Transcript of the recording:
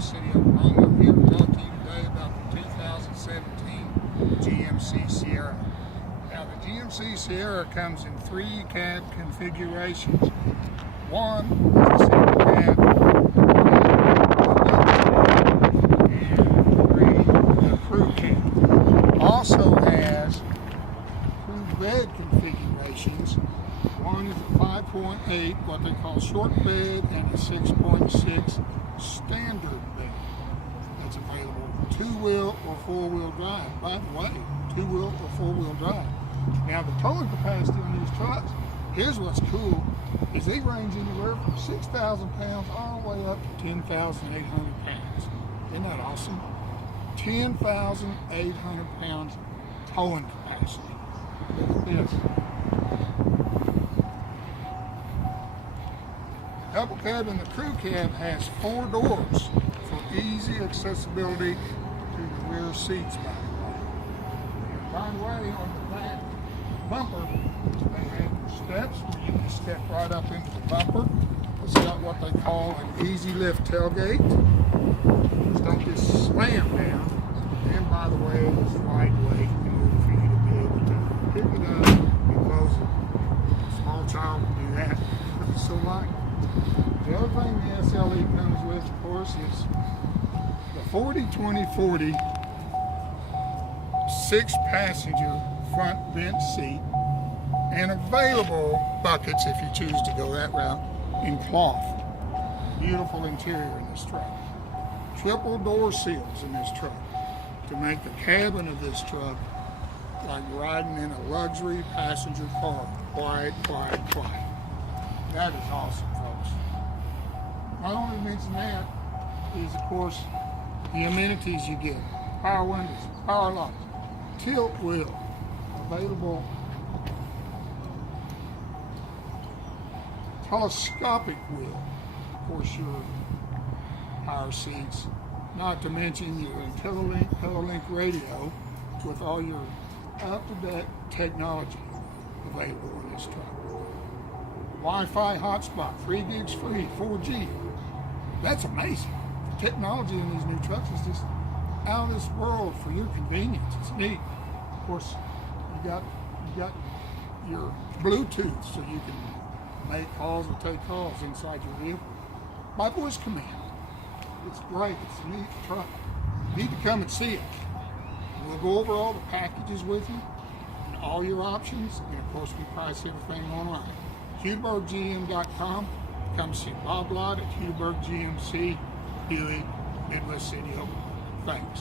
Midwest City, Oklahoma. I'm here to talk to you today about the 2017 GMC Sierra. Now, the GMC Sierra comes in 3 cab configurations. One is a single cab, and 3 the crew cab. Also has 2 bed configurations. One is a 5.8, what they call short bed, and a 6.6 standard bed that's available. 2-wheel or 4-wheel drive. By the way, 2-wheel or 4-wheel drive. Now, the towing capacity on these trucks, here's what's cool, is they range anywhere from 6,000 pounds all the way up to 10,800 pounds. Isn't that awesome? 10,800 pounds towing capacity. Look at this. Double cab and the crew cab has 4 doors for easy accessibility to the rear seats, by the way. And by the way, on the back bumper, they have steps where you can step right up into the bumper. It's got what they call an easy lift tailgate. Just don't get slammed down. And by the way, it's lightweight in order for you to be able to pick it up and close it. A small child can do that because it's so light. The other thing the SLE comes with, of course, is the 40-20-40 6-passenger front bench seat and available buckets if you choose to go that route in cloth. Beautiful interior in this truck. Triple door seals in this truck to make the cabin of this truck like riding in a luxury passenger car. Quiet, quiet, quiet. That is awesome, folks. Not only to mention that is, of course, the amenities you get. Power windows, power locks, tilt wheel, available telescopic wheel, of course, your power seats, not to mention your IntelliLink radio with all your up-to-date technology available in this truck. Wi-Fi hotspot, 3 gigs free, 4G. That's amazing. The technology in these new trucks is just out of this world for your convenience. It's neat. Of course, you got your Bluetooth so you can make calls or take calls inside your vehicle by voice command. It's great. It's a neat truck. You need to come and see it. We'll go over all the packages with you and all your options, and of course we price everything online. HudiburgGM.com. Come see Bob Lott at Hudiburg GMC, Midwest City, Oklahoma. Thanks.